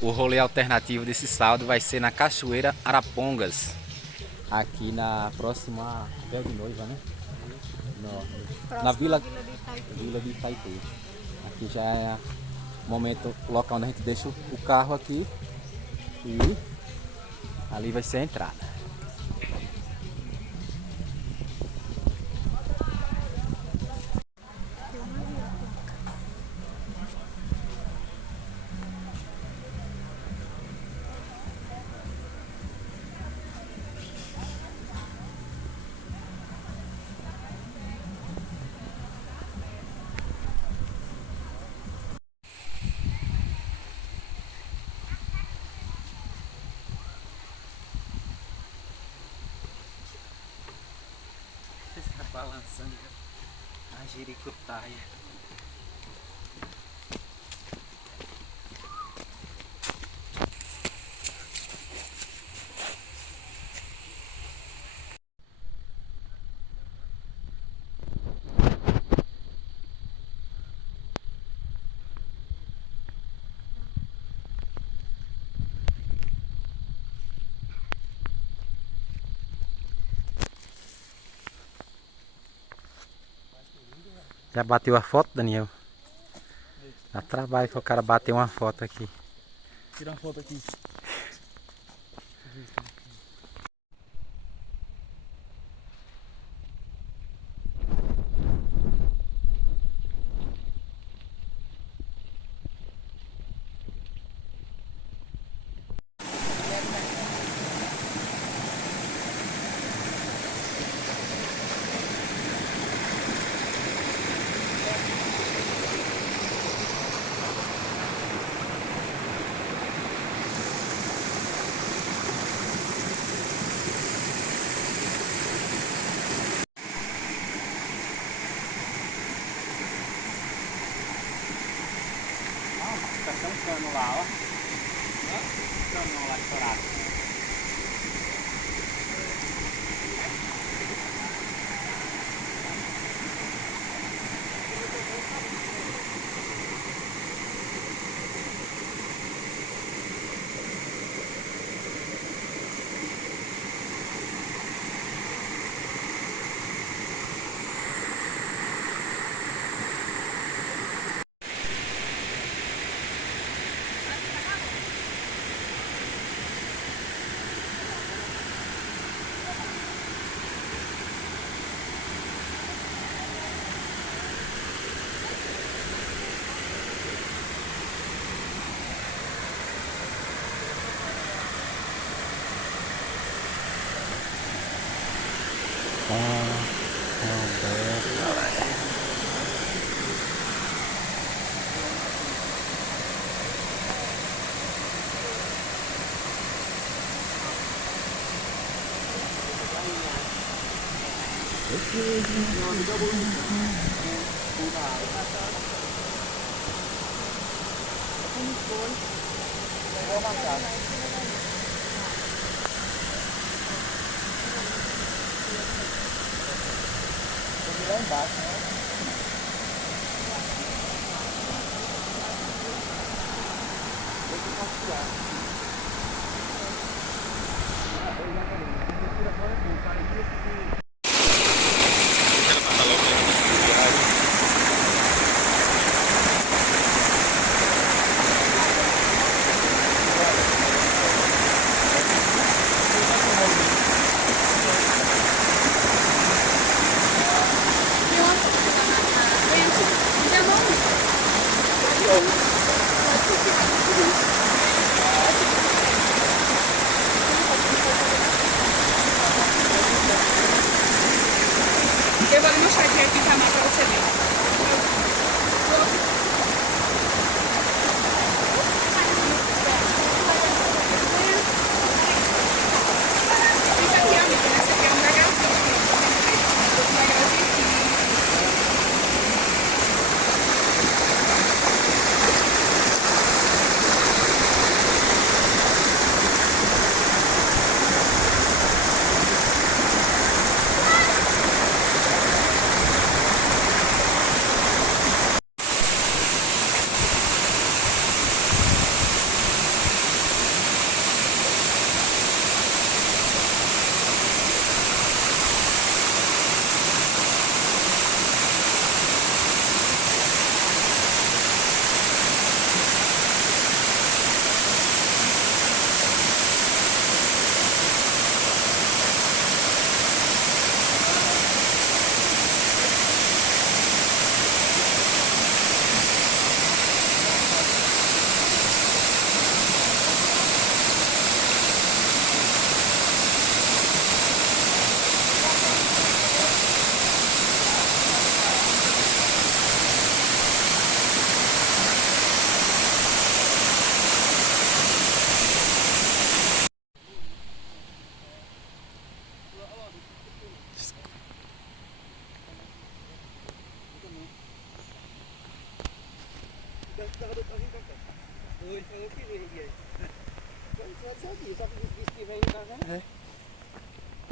o rolê alternativo desse sábado vai ser na Cachoeira Arapongas, aqui na próxima Véu de Noiva, né? Na Vila de Itaipu. Aqui já é o momento, o local onde a gente deixa o carro aqui e ali vai ser a entrada. Balançando a jiricutaia. Já bateu a foto, Daniel? Dá trabalho que o cara bater uma foto aqui. Tirar uma foto aqui. Tá cantando lá, ó. Cantando lá estourado. Lá embaixo, né? Vou te confiar.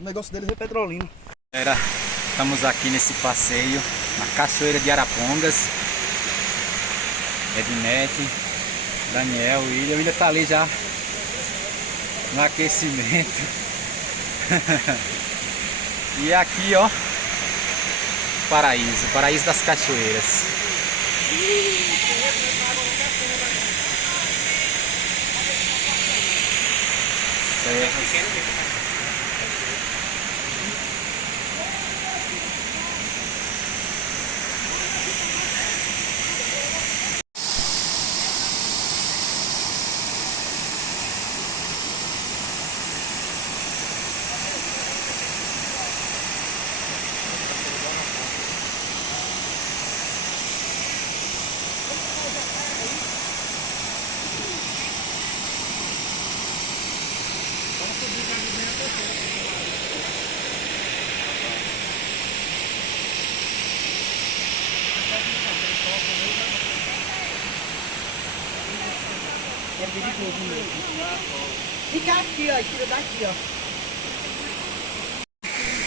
O negócio deles é Petrolina. Estamos aqui nesse passeio na Cachoeira de Arapongas. Ednete, Daniel, William. O William tá ali já no aquecimento. E aqui, ó, paraíso das cachoeiras. Certo. É perigoso mesmo. Fica aqui, ó. Tira daqui, ó.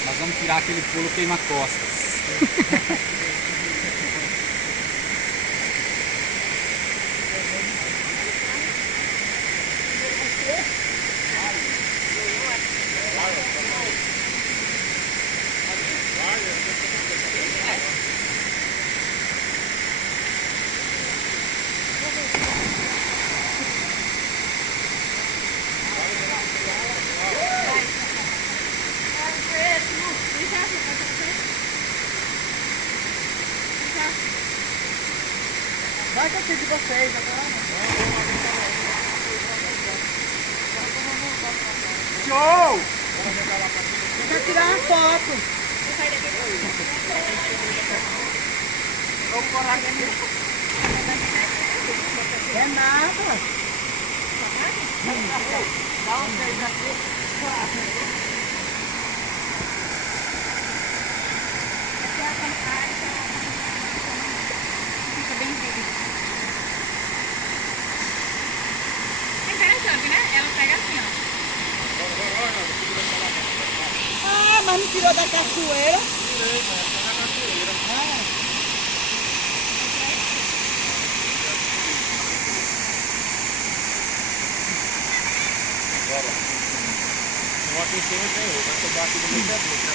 Nós vamos tirar aquele pulo queima-costas. Vai que eu sei de vocês agora. Show! Quer tirar uma foto? É nada. Dá um beijo aqui. Fica bem vívido. É interessante, né? Ela pega assim, ó. Ah, mas não tirou da cachoeira? Tirei, mas tá na cachoeira. Uma aqui em cima tem outra. Vai tomar aqui no meio da boca, né?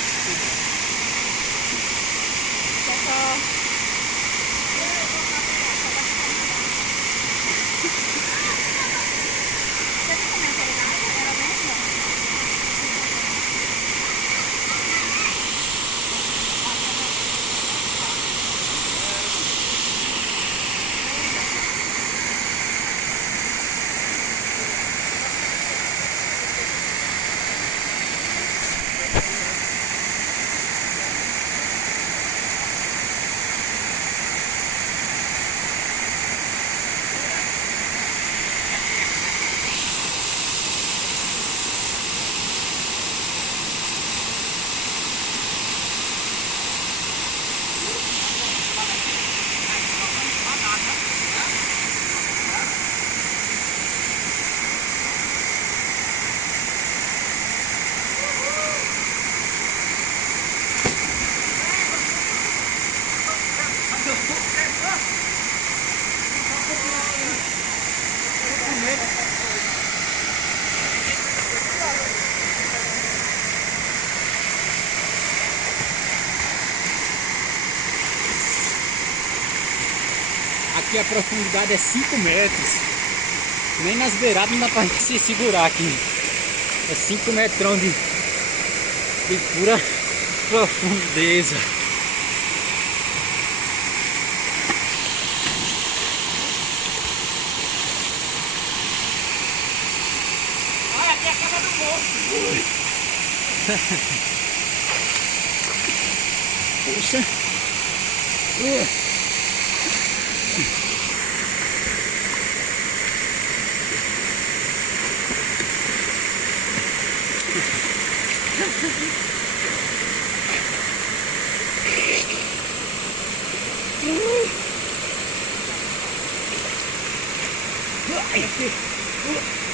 Aqui a profundidade é 5 metros. Nem nas beiradas não dá pra se segurar aqui. É 5 metrão de pura profundeza. Olha, aqui é a casa do monstro. Puxa. Aqui.